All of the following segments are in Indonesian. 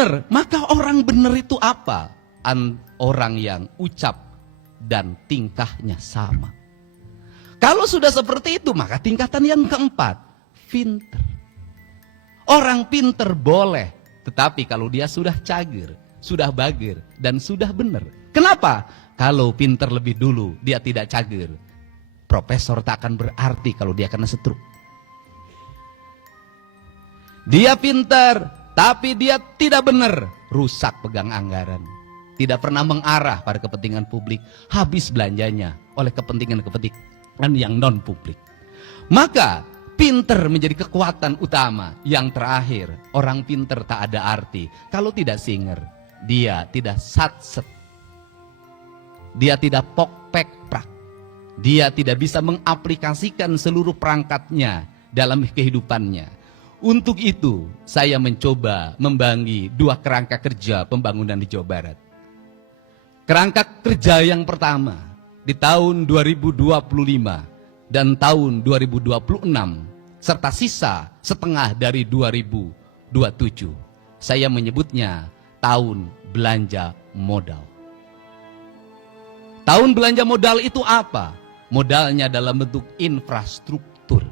benar. Maka orang benar itu apa? Orang yang ucap dan tingkahnya sama. Kalau sudah seperti itu, maka tingkatan yang keempat, pinter. Orang pinter boleh, tetapi kalau dia sudah cager, sudah bagir, dan sudah benar. Kenapa? Kalau pinter lebih dulu, dia tidak cager. Profesor tak akan berarti kalau dia kena stroke. Dia pinter, tapi dia tidak benar. Rusak pegang anggaran. Tidak pernah mengarah pada kepentingan publik. Habis belanjanya oleh kepentingan yang non-publik. Maka pinter menjadi kekuatan utama. Yang terakhir, orang pinter tak ada arti kalau tidak singer. Dia tidak satset. Dia tidak pok-pek-prak. Dia tidak bisa mengaplikasikan seluruh perangkatnya dalam kehidupannya. Untuk itu, saya mencoba membangun dua kerangka kerja pembangunan di Jawa Barat. Kerangka kerja yang pertama, di tahun 2025 dan tahun 2026, serta sisa setengah dari 2027. Saya menyebutnya tahun belanja modal. Tahun belanja modal itu apa? Modalnya dalam bentuk infrastruktur.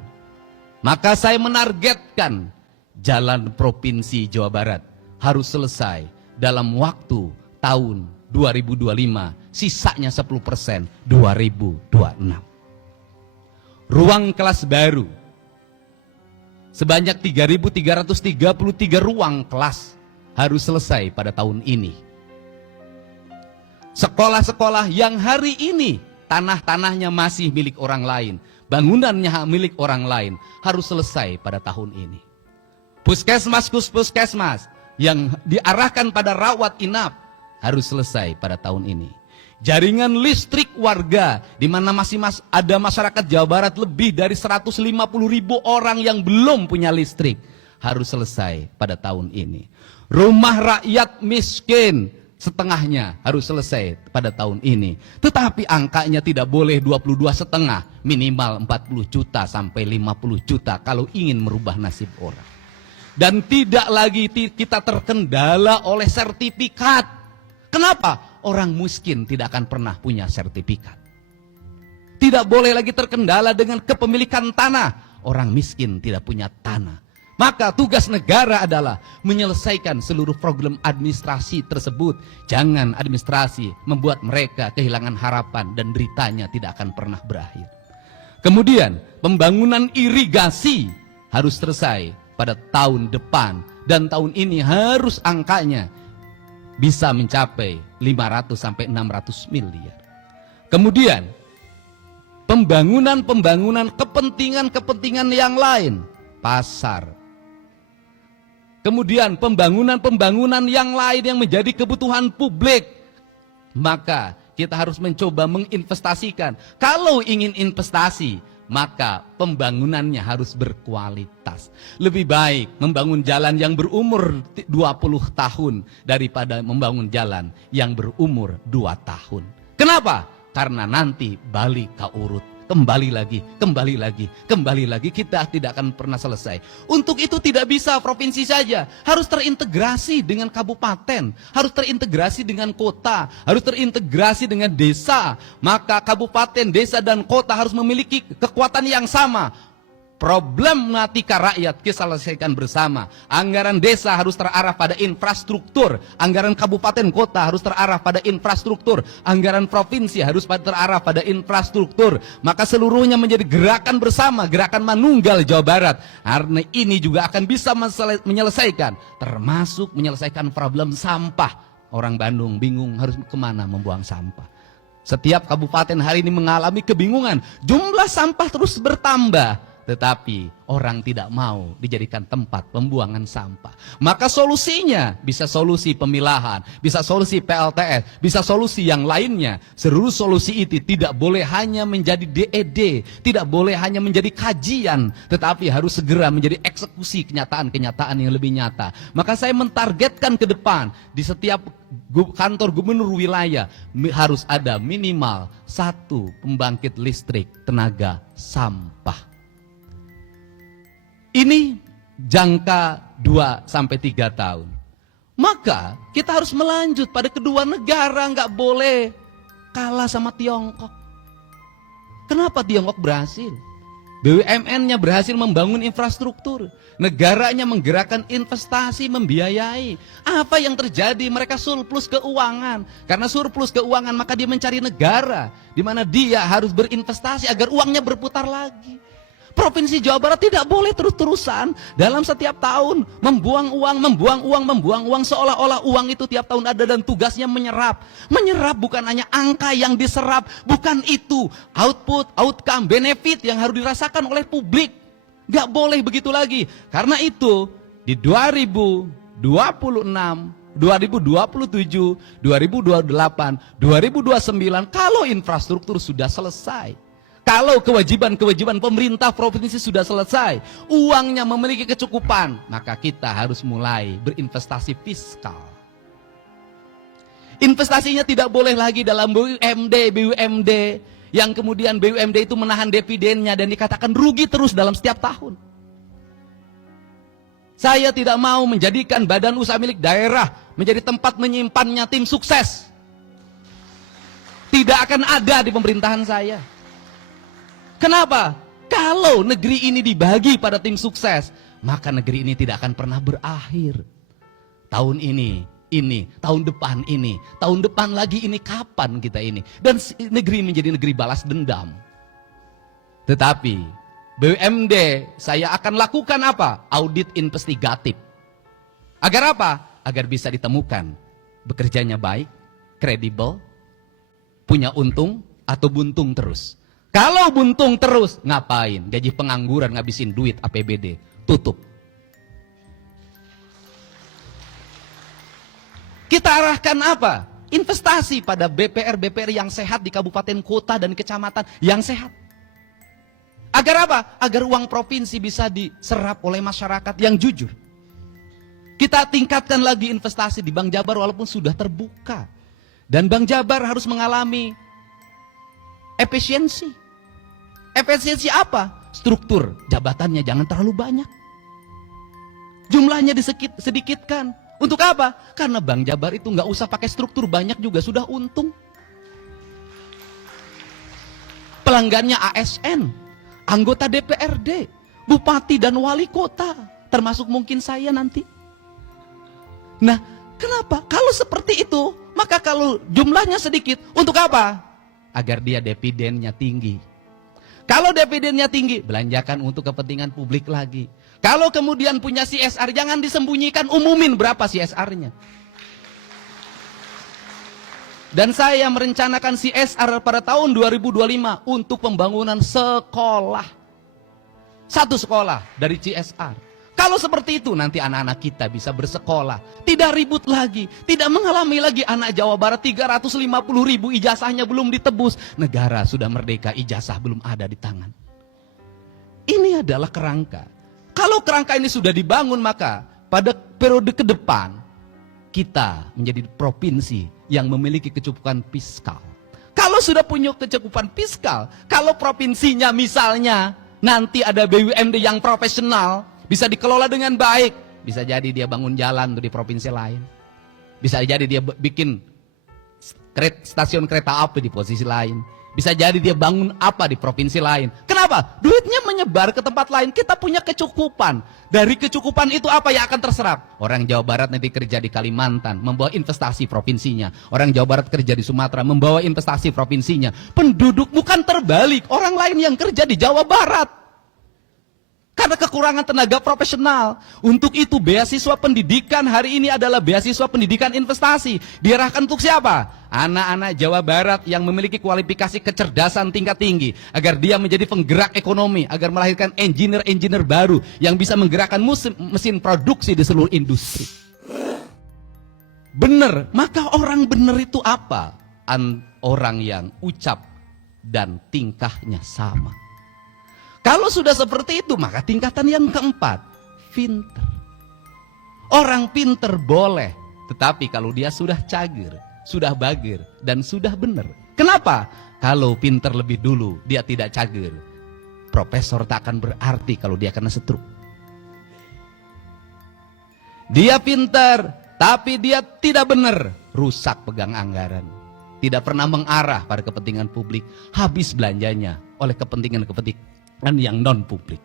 Maka saya menargetkan jalan provinsi Jawa Barat harus selesai dalam waktu tahun 2025, sisanya 10% 2026. Ruang kelas baru sebanyak 3.333 ruang kelas harus selesai pada tahun ini. Sekolah-sekolah yang hari ini tanah-tanahnya masih milik orang lain, bangunannya milik orang lain, harus selesai pada tahun ini. Puskesmas yang diarahkan pada rawat inap harus selesai pada tahun ini. Jaringan listrik warga, di mana masih ada masyarakat Jawa Barat lebih dari 150.000 orang yang belum punya listrik, harus selesai pada tahun ini. Rumah rakyat miskin, setengahnya harus selesai pada tahun ini. Tetapi angkanya tidak boleh 22,5, minimal 40 juta sampai 50 juta kalau ingin merubah nasib orang. Dan tidak lagi kita terkendala oleh sertifikat. Kenapa? Orang miskin tidak akan pernah punya sertifikat. Tidak boleh lagi terkendala dengan kepemilikan tanah. Orang miskin tidak punya tanah. Maka tugas negara adalah menyelesaikan seluruh problem administrasi tersebut. Jangan administrasi membuat mereka kehilangan harapan dan deritanya tidak akan pernah berakhir. Kemudian pembangunan irigasi harus selesai pada tahun depan. Dan tahun ini harus angkanya bisa mencapai 500 sampai 600 miliar. Kemudian pembangunan kepentingan yang lain, pasar. Kemudian pembangunan yang lain yang menjadi kebutuhan publik. Maka kita harus mencoba menginvestasikan. Kalau ingin investasi, maka pembangunannya harus berkualitas. Lebih baik membangun jalan yang berumur 20 tahun daripada membangun jalan yang berumur 2 tahun. Kenapa? Karena nanti balik ke urut. Kembali lagi, kita tidak akan pernah selesai. Untuk itu tidak bisa provinsi saja, harus terintegrasi dengan kabupaten, harus terintegrasi dengan kota, harus terintegrasi dengan desa. Maka kabupaten, desa, dan kota harus memiliki kekuatan yang sama. Problematika rakyat kita selesaikan bersama. Anggaran desa harus terarah pada infrastruktur. Anggaran kabupaten kota harus terarah pada infrastruktur. Anggaran provinsi harus terarah pada infrastruktur. Maka seluruhnya menjadi gerakan bersama, gerakan manunggal Jawa Barat. Karena ini juga akan bisa menyelesaikan, termasuk menyelesaikan problem sampah. Orang Bandung bingung harus kemana membuang sampah. Setiap kabupaten hari ini mengalami kebingungan. Jumlah sampah terus bertambah. Tetapi orang tidak mau dijadikan tempat pembuangan sampah. Maka solusinya bisa solusi pemilahan, bisa solusi PLTS, bisa solusi yang lainnya. Seluruh solusi itu tidak boleh hanya menjadi DED, tidak boleh hanya menjadi kajian, tetapi harus segera menjadi eksekusi kenyataan-kenyataan yang lebih nyata. Maka saya mentargetkan ke depan di setiap kantor gubernur wilayah harus ada minimal 1 pembangkit listrik tenaga sampah. Ini jangka 2 sampai 3 tahun. Maka kita harus melanjut pada kedua negara, nggak boleh kalah sama Tiongkok. Kenapa Tiongkok berhasil? BUMN-nya berhasil membangun infrastruktur, negaranya menggerakkan investasi, membiayai. Apa yang terjadi? Mereka surplus keuangan. Karena surplus keuangan maka dia mencari negara di mana dia harus berinvestasi agar uangnya berputar lagi. Provinsi Jawa Barat tidak boleh terus-terusan dalam setiap tahun membuang uang seolah-olah uang itu tiap tahun ada dan tugasnya menyerap. Menyerap bukan hanya angka yang diserap, bukan itu. Output, outcome, benefit yang harus dirasakan oleh publik. Gak boleh begitu lagi. Karena itu di 2026, 2027, 2028, 2029 kalau infrastruktur sudah selesai, kalau kewajiban-kewajiban pemerintah provinsi sudah selesai, uangnya memiliki kecukupan, maka kita harus mulai berinvestasi fiskal. Investasinya tidak boleh lagi dalam BUMD, yang kemudian BUMD itu menahan dividennya dan dikatakan rugi terus dalam setiap tahun. Saya tidak mau menjadikan badan usaha milik daerah menjadi tempat menyimpannya tim sukses. Tidak akan ada di pemerintahan saya. Kenapa? Kalau negeri ini dibagi pada tim sukses, maka negeri ini tidak akan pernah berakhir. Tahun ini, tahun depan ini, tahun depan lagi ini, kapan kita ini? Dan negeri menjadi negeri balas dendam. Tetapi BUMD saya akan lakukan apa? Audit investigatif. Agar apa? Agar bisa ditemukan bekerjanya baik, kredibel, punya untung atau buntung terus. Kalau buntung terus, ngapain? Gaji pengangguran, ngabisin duit APBD. Tutup. Kita arahkan apa? Investasi pada BPR-BPR yang sehat di kabupaten, kota, dan kecamatan yang sehat. Agar apa? Agar uang provinsi bisa diserap oleh masyarakat yang jujur. Kita tingkatkan lagi investasi di Bank Jabar walaupun sudah terbuka. Dan Bank Jabar harus mengalami efisiensi. Efisiensi apa? Struktur jabatannya jangan terlalu banyak. Jumlahnya sedikitkan. Untuk apa? Karena Bank Jabar itu nggak usah pakai struktur banyak juga sudah untung. Pelanggannya ASN, anggota DPRD, bupati dan wali kota, termasuk mungkin saya nanti. Nah, kenapa? Kalau seperti itu, maka kalau jumlahnya sedikit, untuk apa? Agar dia dividennya tinggi. Kalau dividennya tinggi, belanjakan untuk kepentingan publik lagi. Kalau kemudian punya CSR, jangan disembunyikan, umumin berapa CSR-nya. Dan saya merencanakan CSR pada tahun 2025 untuk pembangunan sekolah. Satu sekolah dari CSR. Kalau seperti itu nanti anak-anak kita bisa bersekolah. Tidak ribut lagi. Tidak mengalami lagi anak Jawa Barat 350.000 ijazahnya belum ditebus. Negara sudah merdeka, ijazah belum ada di tangan. Ini adalah kerangka. Kalau kerangka ini sudah dibangun, maka pada periode ke depan kita menjadi provinsi yang memiliki kecukupan fiskal. Kalau sudah punya kecukupan fiskal, kalau provinsinya misalnya nanti ada BUMD yang profesional, bisa dikelola dengan baik. Bisa jadi dia bangun jalan di provinsi lain. Bisa jadi dia bikin stasiun kereta api di posisi lain. Bisa jadi dia bangun apa di provinsi lain. Kenapa? Duitnya menyebar ke tempat lain. Kita punya kecukupan. Dari kecukupan itu apa yang akan terserap? Orang Jawa Barat nanti kerja di Kalimantan, membawa investasi provinsinya. Orang Jawa Barat kerja di Sumatera, membawa investasi provinsinya. Penduduk bukan terbalik. Orang lain yang kerja di Jawa Barat. Karena kekurangan tenaga profesional. Untuk itu beasiswa pendidikan hari ini adalah beasiswa pendidikan investasi. Diarahkan untuk siapa? Anak-anak Jawa Barat yang memiliki kualifikasi kecerdasan tingkat tinggi. Agar dia menjadi penggerak ekonomi. Agar melahirkan engineer-engineer baru yang bisa menggerakkan mesin produksi di seluruh industri. Benar. Maka orang benar itu apa? Orang yang ucap dan tingkahnya sama. Kalau sudah seperti itu, maka tingkatan yang keempat, pinter. Orang pinter boleh, tetapi kalau dia sudah cagir, sudah bagir, dan sudah benar. Kenapa? Kalau pinter lebih dulu, dia tidak cagir. Profesor tak akan berarti kalau dia kena stroke. Dia pinter, Tapi dia tidak benar, rusak pegang anggaran. Tidak pernah mengarah pada kepentingan publik, habis belanjanya oleh kepentingan yang non-publik.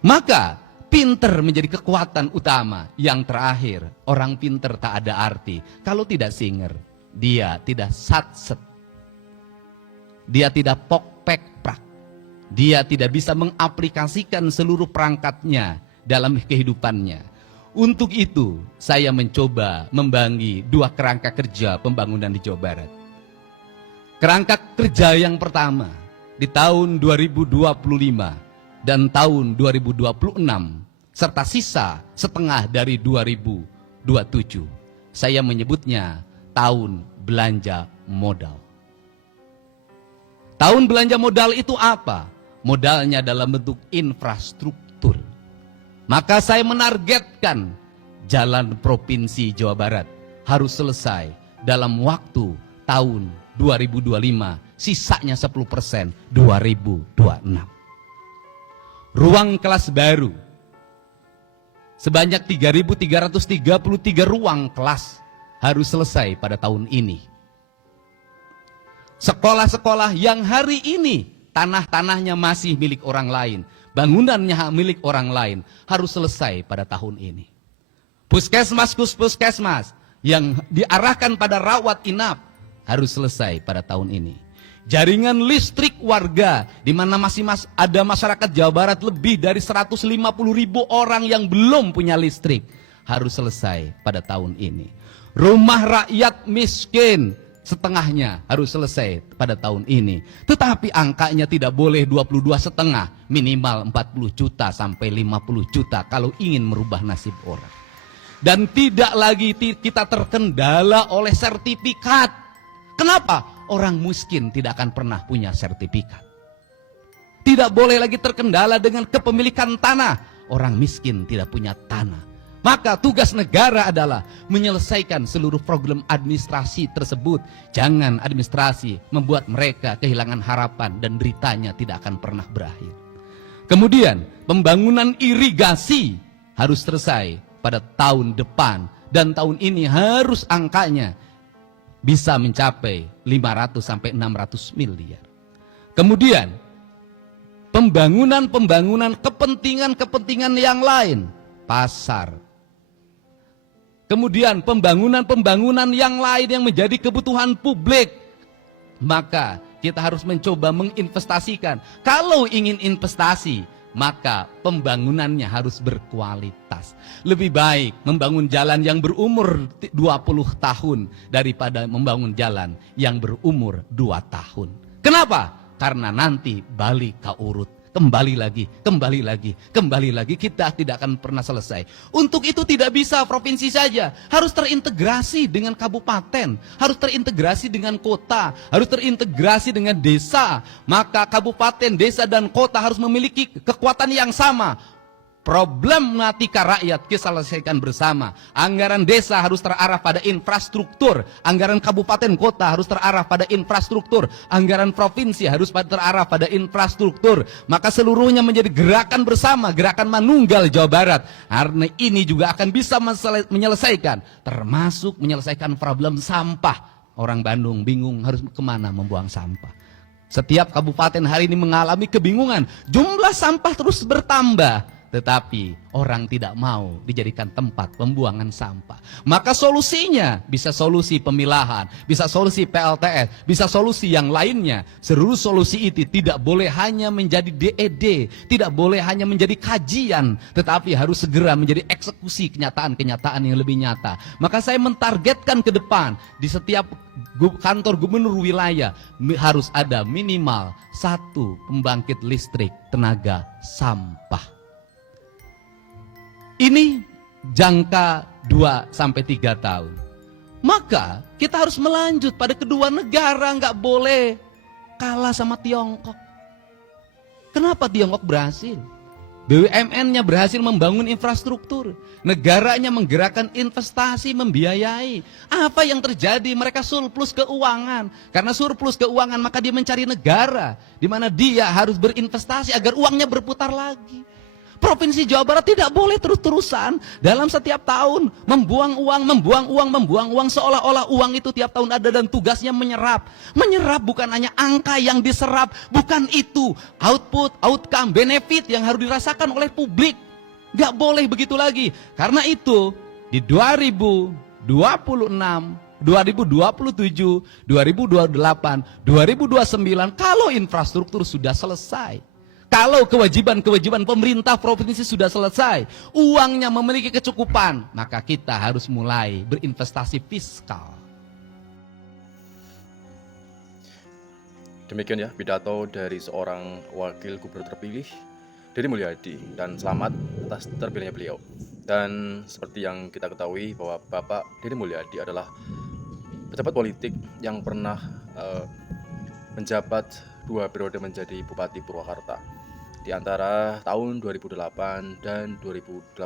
Maka pinter menjadi kekuatan utama. Yang terakhir, orang pinter tak ada arti kalau tidak singer. Dia tidak satset. Dia tidak pok-pek-prak. Dia tidak bisa mengaplikasikan seluruh perangkatnya dalam kehidupannya. Untuk itu, saya mencoba membagi dua kerangka kerja pembangunan di Jawa Barat. Kerangka kerja yang pertama, di tahun 2025 dan tahun 2026, serta sisa setengah dari 2027. Saya menyebutnya tahun belanja modal. Tahun belanja modal itu apa? Modalnya dalam bentuk infrastruktur. Maka saya menargetkan jalan provinsi Jawa Barat harus selesai dalam waktu tahun 2025, sisanya 10% 2026. Ruang kelas baru sebanyak 3.333 ruang kelas harus selesai pada tahun ini. Sekolah-sekolah yang hari ini tanah-tanahnya masih milik orang lain, bangunannya milik orang lain, harus selesai pada tahun ini. Puskesmas yang diarahkan pada rawat inap harus selesai pada tahun ini. Jaringan listrik warga, di mana masih ada masyarakat Jawa Barat lebih dari 150.000 orang yang belum punya listrik, harus selesai pada tahun ini. Rumah rakyat miskin, setengahnya harus selesai pada tahun ini. Tetapi angkanya tidak boleh 22,5, minimal 40 juta sampai 50 juta kalau ingin merubah nasib orang. Dan tidak lagi kita terkendala oleh sertifikat. Kenapa? Orang miskin tidak akan pernah punya sertifikat. Tidak boleh lagi terkendala dengan kepemilikan tanah. Orang miskin tidak punya tanah. Maka tugas negara adalah menyelesaikan seluruh program administrasi tersebut. Jangan administrasi membuat mereka kehilangan harapan dan deritanya tidak akan pernah berakhir. Kemudian pembangunan irigasi harus selesai pada tahun depan. Dan tahun ini harus angkanya bisa mencapai 500 sampai 600 miliar. Kemudian pembangunan kepentingan yang lain, pasar. Kemudian pembangunan yang lain yang menjadi kebutuhan publik. Maka kita harus mencoba menginvestasikan. Kalau ingin investasi, maka pembangunannya harus berkualitas. Lebih baik membangun jalan yang berumur 20 tahun daripada membangun jalan yang berumur 2 tahun. Kenapa? Karena nanti balik ke urut. Kembali lagi, kita tidak akan pernah selesai. Untuk itu tidak bisa provinsi saja, harus terintegrasi dengan kabupaten, harus terintegrasi dengan kota, harus terintegrasi dengan desa. Maka kabupaten, desa, dan kota harus memiliki kekuatan yang sama. Problematika rakyat kita selesaikan bersama. Anggaran desa harus terarah pada infrastruktur. Anggaran kabupaten kota harus terarah pada infrastruktur. Anggaran provinsi harus terarah pada infrastruktur. Maka seluruhnya menjadi gerakan bersama, gerakan manunggal Jawa Barat. Karena ini juga akan bisa menyelesaikan, termasuk menyelesaikan problem sampah. Orang Bandung bingung harus kemana membuang sampah. Setiap kabupaten hari ini mengalami kebingungan. Jumlah sampah terus bertambah. Tetapi orang tidak mau dijadikan tempat pembuangan sampah. Maka solusinya bisa solusi pemilahan, bisa solusi PLTS, bisa solusi yang lainnya. Seluruh solusi itu tidak boleh hanya menjadi DED, tidak boleh hanya menjadi kajian, tetapi harus segera menjadi eksekusi kenyataan-kenyataan yang lebih nyata. Maka saya mentargetkan ke depan di setiap kantor gubernur wilayah harus ada minimal 1 pembangkit listrik tenaga sampah. Ini jangka 2 sampai 3 tahun. Maka kita harus melanjut pada kedua negara, nggak boleh kalah sama Tiongkok. Kenapa Tiongkok berhasil? BUMN-nya berhasil membangun infrastruktur. Negaranya menggerakkan investasi, membiayai. Apa yang terjadi? Mereka surplus keuangan. Karena surplus keuangan maka dia mencari negara di mana dia harus berinvestasi agar uangnya berputar lagi. Provinsi Jawa Barat tidak boleh terus-terusan dalam setiap tahun membuang uang seolah-olah uang itu tiap tahun ada dan tugasnya menyerap. Menyerap bukan hanya angka yang diserap, bukan itu output, outcome, benefit yang harus dirasakan oleh publik. Gak boleh begitu lagi. Karena itu di 2026, 2027, 2028, 2029 kalau infrastruktur sudah selesai, kalau kewajiban-kewajiban pemerintah provinsi sudah selesai, uangnya memiliki kecukupan, maka kita harus mulai berinvestasi fiskal. Demikian ya pidato dari seorang wakil gubernur terpilih, Deddy Mulyadi, dan selamat atas terpilihnya beliau. Dan seperti yang kita ketahui bahwa Bapak Deddy Mulyadi adalah pejabat politik yang pernah menjabat 2 periode menjadi Bupati Purwakarta di antara tahun 2008 dan 2018.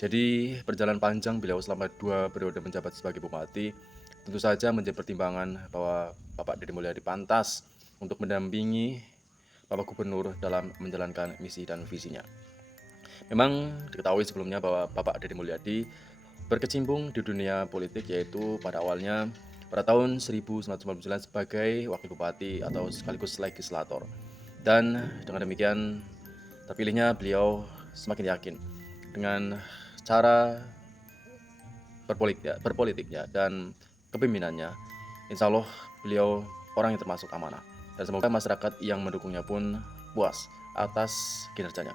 Jadi perjalanan panjang beliau selama 2 periode menjabat sebagai bupati tentu saja menjadi pertimbangan bahwa Bapak Deddy Mulyadi pantas untuk mendampingi Bapak Gubernur dalam menjalankan misi dan visinya. Memang diketahui sebelumnya bahwa Bapak Deddy Mulyadi berkecimpung di dunia politik, yaitu pada awalnya pada tahun 1999 sebagai wakil bupati atau sekaligus legislator. Dan dengan demikian terpilihnya beliau semakin yakin dengan cara berpolitiknya dan kepemimpinannya. Insya Allah beliau orang yang termasuk amanah. Dan semoga masyarakat yang mendukungnya pun puas atas kinerjanya.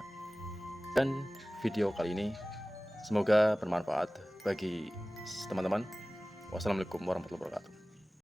Dan video kali ini semoga bermanfaat bagi teman-teman. Wassalamualaikum warahmatullahi wabarakatuh.